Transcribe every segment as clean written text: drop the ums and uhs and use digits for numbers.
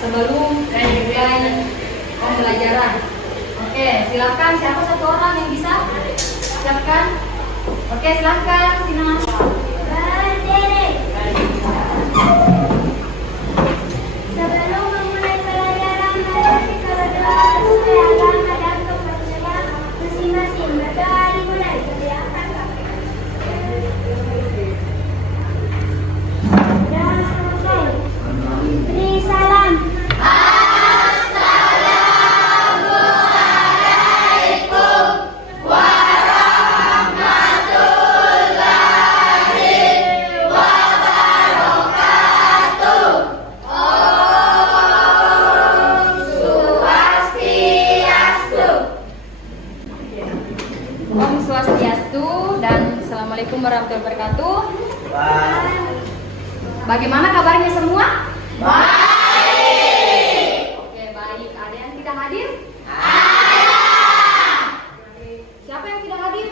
sebelum memulai pembelajaran. Oke, silakan siapa satu orang yang bisa? Siapkan. Oke, silakan Sina. Sebelum memulai pelajaran, mari kita berdoa sesuai agama dan kepercayaan masing-masing. Berdoa dimulai. Dan selesai. Beri salam. Om Swastiastu dan Assalamualaikum warahmatullahi wabarakatuh. Bagaimana kabarnya semua? Baik. Oke, baik. Ada yang tidak hadir? Siapa yang tidak hadir?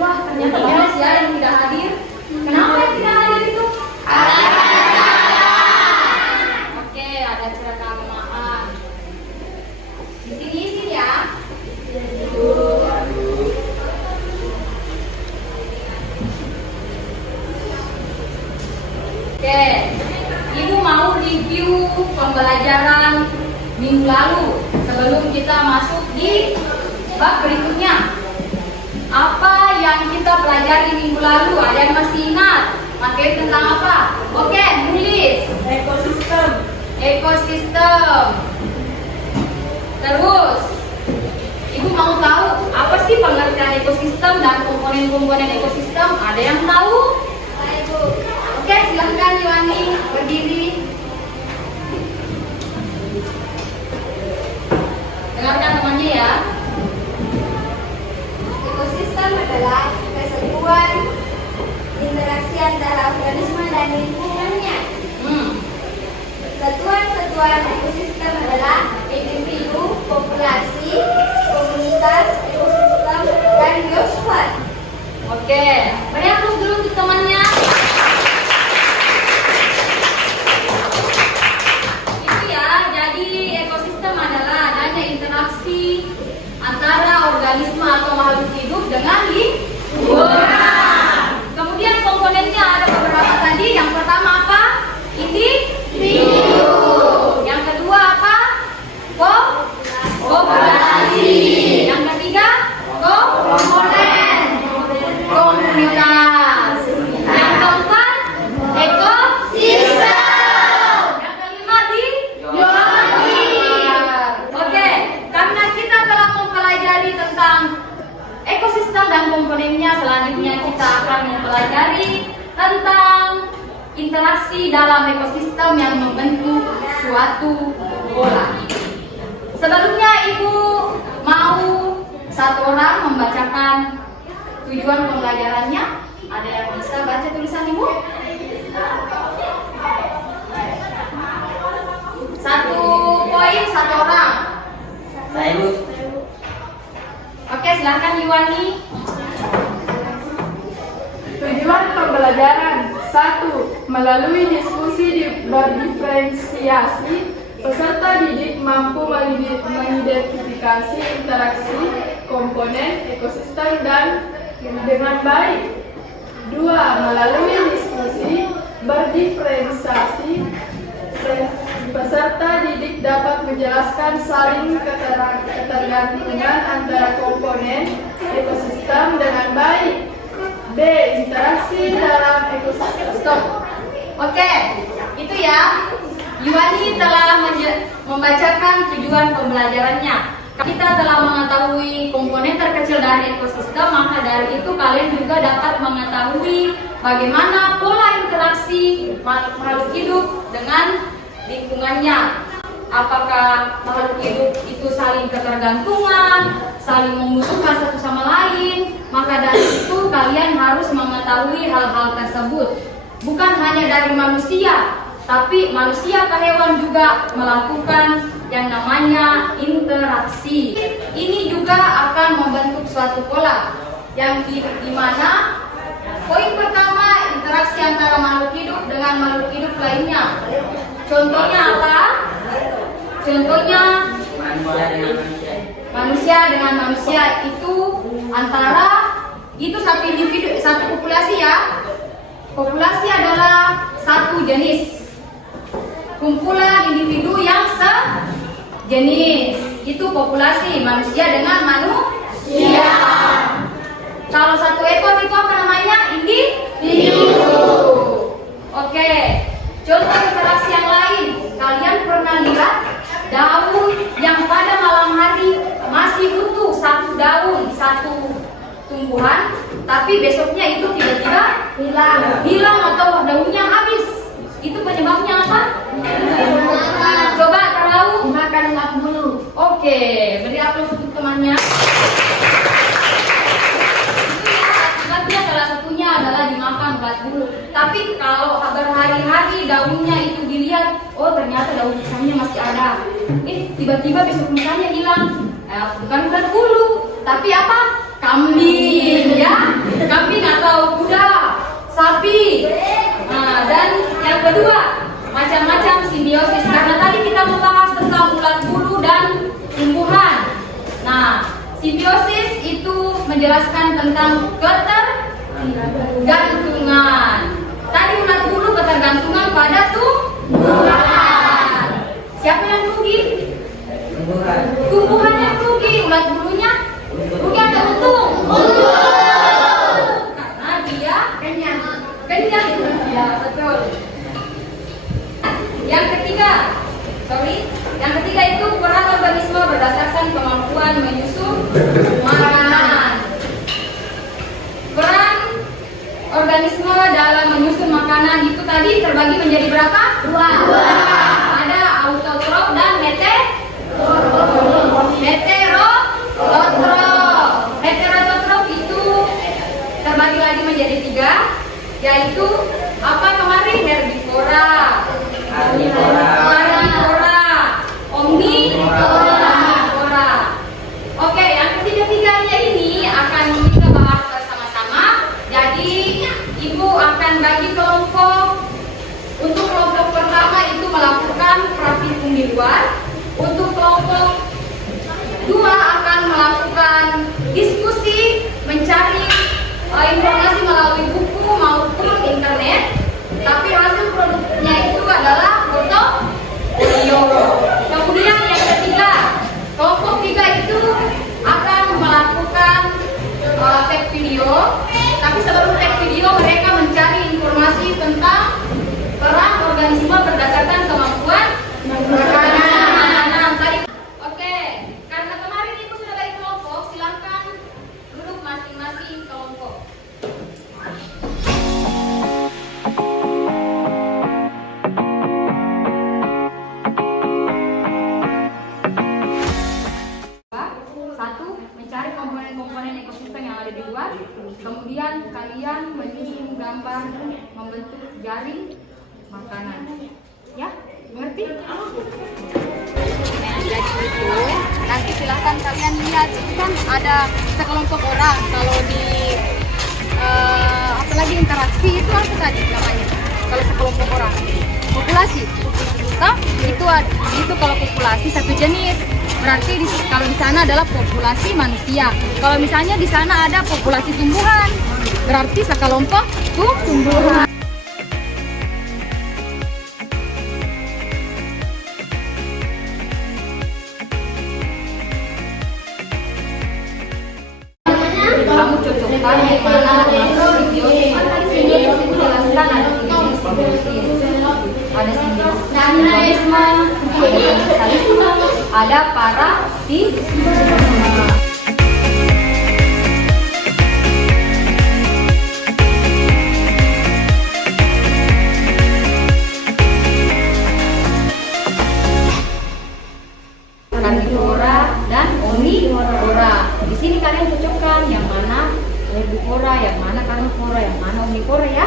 Wah, ternyata banyak ya yang tidak hadir. Kenapa yang tidak hadir itu? Oke, ada acara keagamaan. Di sini isi ya. Oke, Ibu mau review pembelajaran minggu lalu sebelum kita masuk di bab berikutnya. Apa yang kita pelajari minggu lalu? Ada yang masih ingat? Materi tentang apa? Oke, tulis. Ekosistem. Terus, Ibu mau tahu apa sih pengertian ekosistem dan komponen-komponen ekosistem? Ada yang tahu? Oke, silahkan Yuani berdiri. Dengarkan temannya ya. Ekosistem adalah kesatuan interaksi antara organisme dan lingkungannya. Satuan-satuan ekosistem adalah individu, populasi, komunitas, ekosistem, dan biosfer. Oke, beri applause dulu untuk temannya. Itu ya, jadi ekosistem adalah adanya interaksi antara organisme atau makhluk hidup dengan lingkungan. Kemudian komponennya ada beberapa tadi. Yang pertama apa? Individu. Yang kedua apa? Populasi. Yang ketiga komponen. Komunitas. Yang keempat ekosistem. Yang kelima biologi. Oke, karena kita telah mempelajari tentang ekosistem dan komponennya, selanjutnya kita akan mempelajari tentang interaksi dalam ekosistem yang membentuk suatu pola. Sebelumnya Ibu mau satu orang membacakan tujuan pembelajarannya. Ada yang bisa baca tulisan Ibu? Satu poin satu orang. Saya Bu. Oke, silakan Yuani. Tujuan pembelajaran 1. Melalui diskusi berdiferensiasi, peserta didik mampu mengidentifikasi interaksi komponen ekosistem dan dengan baik. 2. Melalui diskusi berdiferensiasi, peserta didik dapat menjelaskan saling ketergantungan antara komponen ekosistem dengan baik. B. Interaksi dalam ekosistem. Oke, itu ya. Yuani telah membacakan tujuan pembelajarannya. Kita telah mengetahui komponen terkecil dari ekosistem, maka dari itu kalian juga dapat mengetahui bagaimana pola interaksi makhluk hidup dengan lingkungannya. Apakah makhluk hidup itu saling ketergantungan, saling membutuhkan satu sama lain. Maka dari itu kalian harus mengetahui hal-hal tersebut. Bukan hanya dari manusia, tapi manusia ke hewan juga melakukan yang namanya interaksi. Ini juga akan membentuk suatu pola yang di mana poin pertama lainnya. Contohnya apa? Contohnya manusia dengan manusia itu antara itu satu individu, satu populasi ya. Populasi adalah satu jenis. Kumpulan individu yang sejenis itu populasi manusia dengan manusia. Kalau satu ekor itu apa namanya? Individu. Oke. Contoh interaksi yang lain. Kalian pernah lihat daun yang pada malam hari masih utuh, satu daun, satu tumbuhan, tapi besoknya itu tiba-tiba hilang atau daunnya habis. Itu penyebabnya apa? Coba tahu? Makan ulat bulu. Oke, beri aplaus untuk temannya. Itu ya, akibatnya salah satunya adalah dimakan ulat bulu. Tapi kalau berhari-hari daunnya itu dilihat, oh ternyata daun pisangnya masih ada. Tiba-tiba besok misalnya hilang. Bukan ulat bulu, tapi apa? Kambing, ya? Kambing atau kuda, sapi. Nah, dan yang kedua, macam-macam simbiosis. Karena tadi kita membahas tentang ulat bulu dan tumbuhan. Nah, simbiosis itu menjelaskan tentang ketergantungan. Tadi ulat bulu ketergantungan pada tumbuhan. Siapa yang rugi? Tumbuhan yang rugi. Ulat bulunya rugi atau untung? Karena dia kenyang. Ya, betul. Yang ketiga itu peran organisme berdasarkan kemampuan menyusun makanan. Peran organisme dalam menyusun makanan itu tadi terbagi menjadi berapa? Dua. Ada autotrof dan heterotrof. Heterotrof itu terbagi lagi menjadi tiga, yaitu apa kemarin? Herbivora, karnivora, omnivora. Oke, yang ketiga-tiganya ini akan kita bahas bersama-sama. Jadi ibu akan bagi kelompok. Untuk kelompok pertama itu melakukan praktikum di luar. Untuk kelompok dua akan melakukan diskusi, mencari informasi melalui buku maupun internet. Tapi hasil produknya itu adalah portofolio. Kemudian yang ketiga, kelompok tiga itu akan melakukan tag video. Tapi sebelum tag video mereka mencari informasi tentang peran organisme berdasarkan kemampuan makanan. Oke, karena kemarin ibu sudah bagi kelompok, silakan duduk masing-masing kelompok. Satu, mencari komponen-komponen ekosistem yang ada di luar. Kemudian kalian menyusun gambar membentuk jaring makanan. Ya, mengerti? Jadi itu nanti silahkan kalian lihat, itu kan ada sekelompok orang. Kalau di apalagi interaksi itu apa tadi namanya? Kalau sekelompok orang, populasi. Nah, itu kalau populasi satu jenis. Berarti kalau di sana adalah populasi manusia. Kalau misalnya di sana ada populasi tumbuhan, berarti sekelompok tumbuhan. Kamu cocokkan yang mana masuk simbiosis. Sini dijelaskan ada simbiosis, ada simbiosis mutualisme, ada komensalisme, ada parasitisme. Karnivora dan omnivora. Di sini kalian cocokkan yang mana herbivora, yang mana karnivora, yang mana omnivora ya.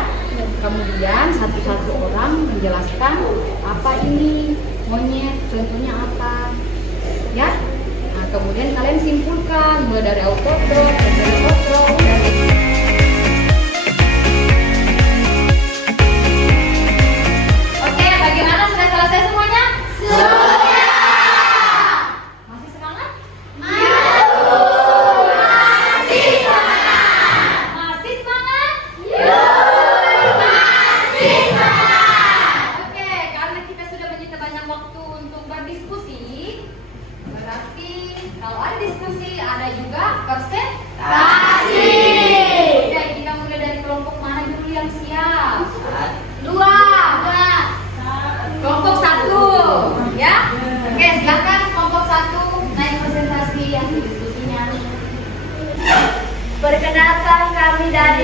Kemudian satu-satu orang menjelaskan apa ini monyet, contohnya apa, ya. Nah, kemudian kalian simpulkan mulai dari autotrof, heterotrof, dan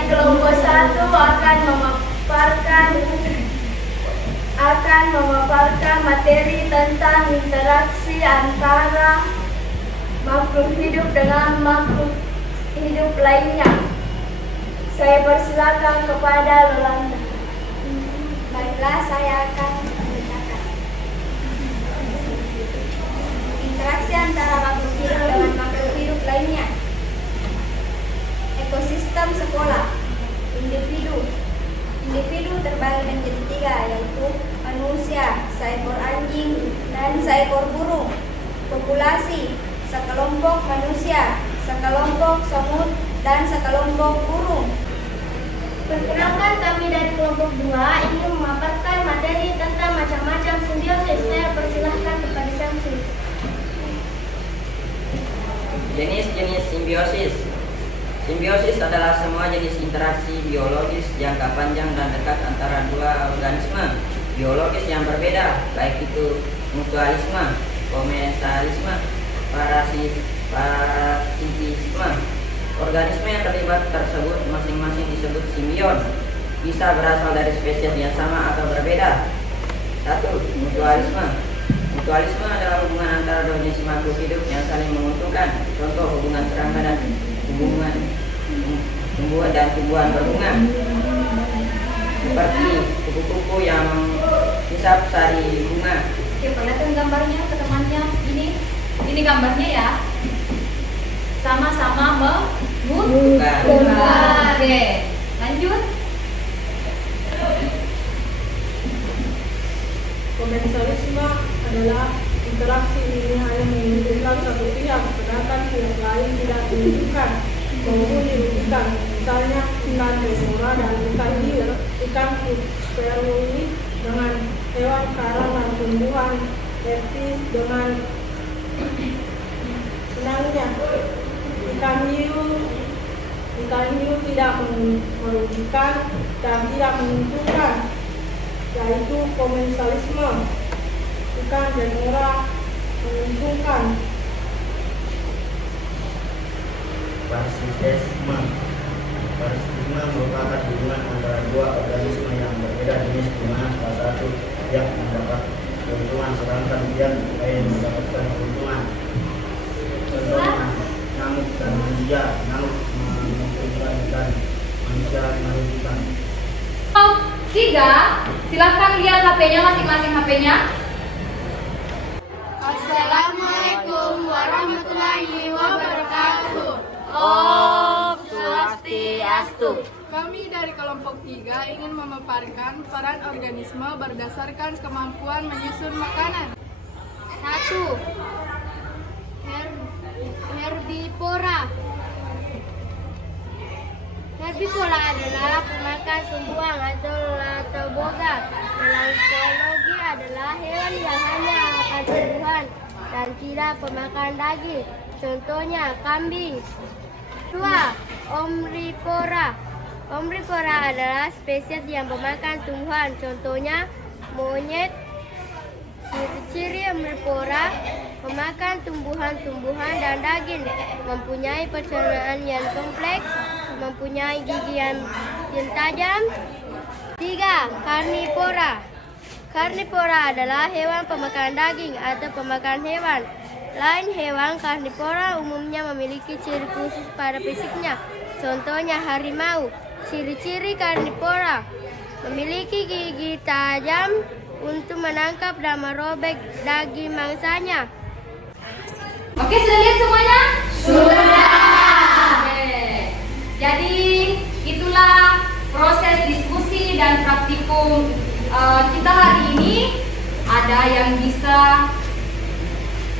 kelompok 1 akan memaparkan materi tentang interaksi antara makhluk hidup dengan makhluk hidup lainnya. Saya persilakan kepada Lolanda. Baiklah, saya akan membacakan. Interaksi antara makhluk hidup dengan makhluk hidup lainnya. Ekosistem sekolah. Individu terbagi menjadi 3, yaitu manusia, seekor anjing, dan seekor burung. Populasi, sekelompok manusia, sekelompok semut, dan sekelompok burung. Perkenalkan, kami dari kelompok 2 ingin memaparkan materi tentang macam-macam simbiosis. Saya persilahkan kepada Samsul. Jenis-jenis simbiosis. Simbiosis adalah semua jenis interaksi biologis jangka panjang dan dekat antara dua organisme biologis yang berbeda, baik itu mutualisme, komensalisme, parasitisme. Organisme yang terlibat tersebut masing-masing disebut simbion. Bisa berasal dari spesies yang sama atau berbeda. 1. Mutualisme. Mutualisme adalah hubungan antara dua jenis makhluk hidup yang saling menguntungkan. Contoh hubungan serangga dan hubungan tumbuhan dan tumbuhan berbunga. Seperti kupu-kupu yang menghisap sari bunga. Oke, perlihatkan gambarnya ke temannya. Ini gambarnya ya. Sama-sama Bukan. Oke, lanjut. Komensalisme adalah interaksi ini hanya menguntungkan satu pihak, sedangkan pihak lain tidak diuntungkan maupun dirugikan. Misalnya ikan remora dan ikan hilir, ikan spheroid dengan hewan karang dan tumbuhan leptis dengan senangnya. Ikan hiu tidak merugikan dan tidak menguntungkan, yaitu komensalisme. Ikan remora menguntungkan. Parasitisme. Parasitisme merupakan hubungan antara dua organisme yang berbeda jenis, di mana salah satu yang mendapat keuntungan sedangkan yang lain mendapatkan keuntungan. Contohnya nyamuk dan manusia. Nyamuk menguntungkan dan manusia merugikan. 3, silakan lihat HP-nya masing-masing HP-nya. Assalamualaikum warahmatullahi wabarakatuh. Om Swastiastu. Kami dari kelompok 3 ingin memaparkan peran organisme berdasarkan kemampuan menyusun makanan. 1. Herbivora. Herbivora adalah pemakan tumbuhan atau latoboga. Dalam zoologi adalah hewan yang hanya makan tumbuhan dan tidak pemakan daging. Contohnya kambing. 2. Omnivora. Omnivora adalah spesies yang pemakan tumbuhan. Contohnya monyet. Ciri-ciri omnivora memakan tumbuhan-tumbuhan dan daging, mempunyai pencernaan yang kompleks, mempunyai gigi yang tajam. 3. Karnivora. Karnivora adalah hewan pemakan daging atau pemakan hewan. Lain hewan karnivora umumnya memiliki ciri khusus pada fisiknya. Contohnya harimau. Ciri-ciri karnivora memiliki gigi tajam untuk menangkap dan merobek daging mangsanya. Oke, sudah lihat semuanya? Sudah. Oke. Jadi itulah proses diskusi dan praktikum kita hari ini. Ada yang bisa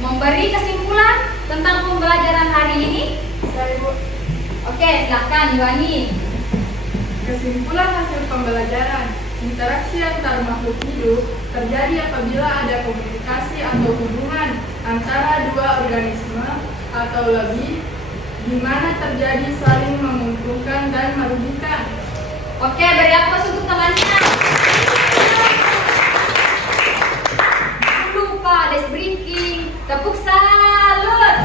memberi kesimpulan tentang pembelajaran hari ini? Oke, silakan Yuani. Kesimpulan hasil pembelajaran. Interaksi antar makhluk hidup terjadi apabila ada komunikasi atau hubungan antara dua organisme atau lebih, di mana terjadi saling menguntungkan dan merugikan. Oke, beri aplaus untuk temannya. Lupa des breaking. Tepuk salut.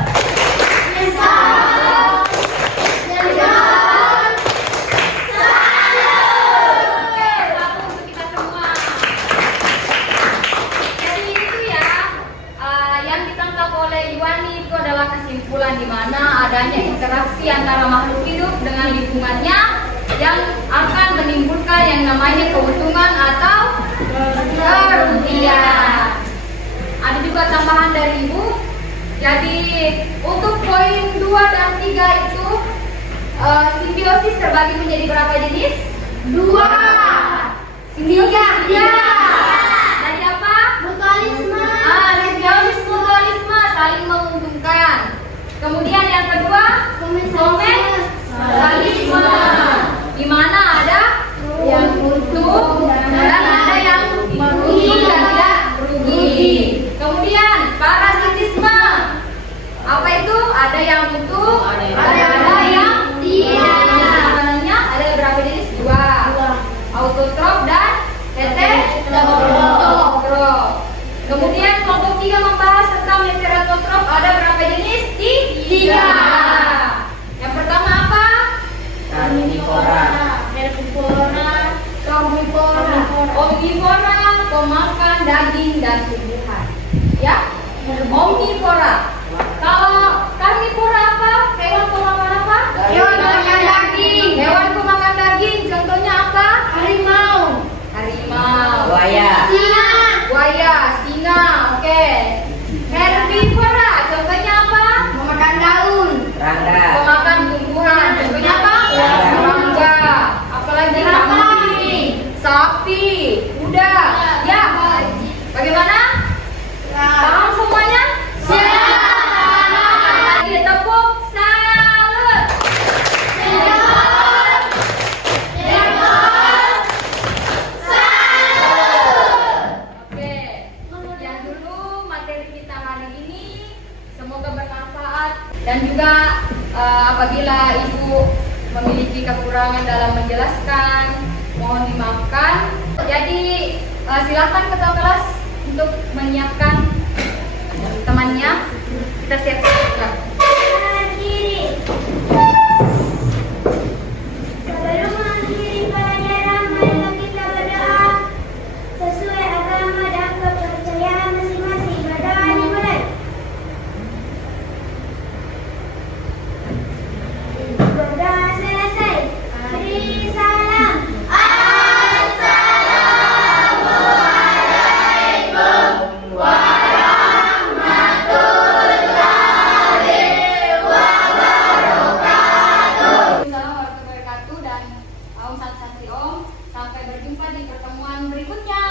yang namanya keuntungan atau kerugian. Ada juga tambahan dari Ibu. Jadi untuk poin 2 dan 3 itu simbiosis terbagi menjadi berapa jenis? 2. Simbiosis ya. Tadi apa? Mutualisme. Simbiosis mutualisme, saling menguntungkan. Kemudian yang kedua, komensalisme, di mana ada yang untung dan ada yang merugi dan tidak rugi. Kemudian parasitisme, apa itu? Ada yang untung, ada yang tidak. Makanannya ada berapa jenis? 2. Autotrof dan heterotrof. Kemudian kelompok 3 membahas tentang heterotrof, ada berapa jenis? 3. Yang pertama apa? Karnivora, omnivora, pemakan daging dan tumbuhan. Ya, omnivora. Kalau karnivora apa? Hewan pemakan apa? Hewan pemakan daging. Hewan pemakan daging. Contohnya apa? Harimau. buaya, Singa. Oke. Herbivora. Contohnya apa? Memakan daun. serangga, Pemakan tumbuhan. Contohnya apa? Serangga. Apalagi kambing, sapi, kuda. Ya. Bagaimana? Paham semuanya? Lagi tepuk salut. Oke. Sekian dulu materi kita hari ini. Semoga bermanfaat dan juga apabila Ibu memiliki kekurangan dalam menjelaskan, mohon dimaafkan. Jadi silakan ketua kelas untuk menyiapkan temannya. Kita siap-siap. Kanan kiri. Sebelum mengakhiri pelajaran, marilah kita berdoa sesuai agama dan kepercayaan masing-masing. Berdoa dimulai. Berdoa selesai. Beri salam. Assalamualaikum warahmatullahi wabarakatuh dan Om Santri Om. Sampai berjumpa di pertemuan berikutnya.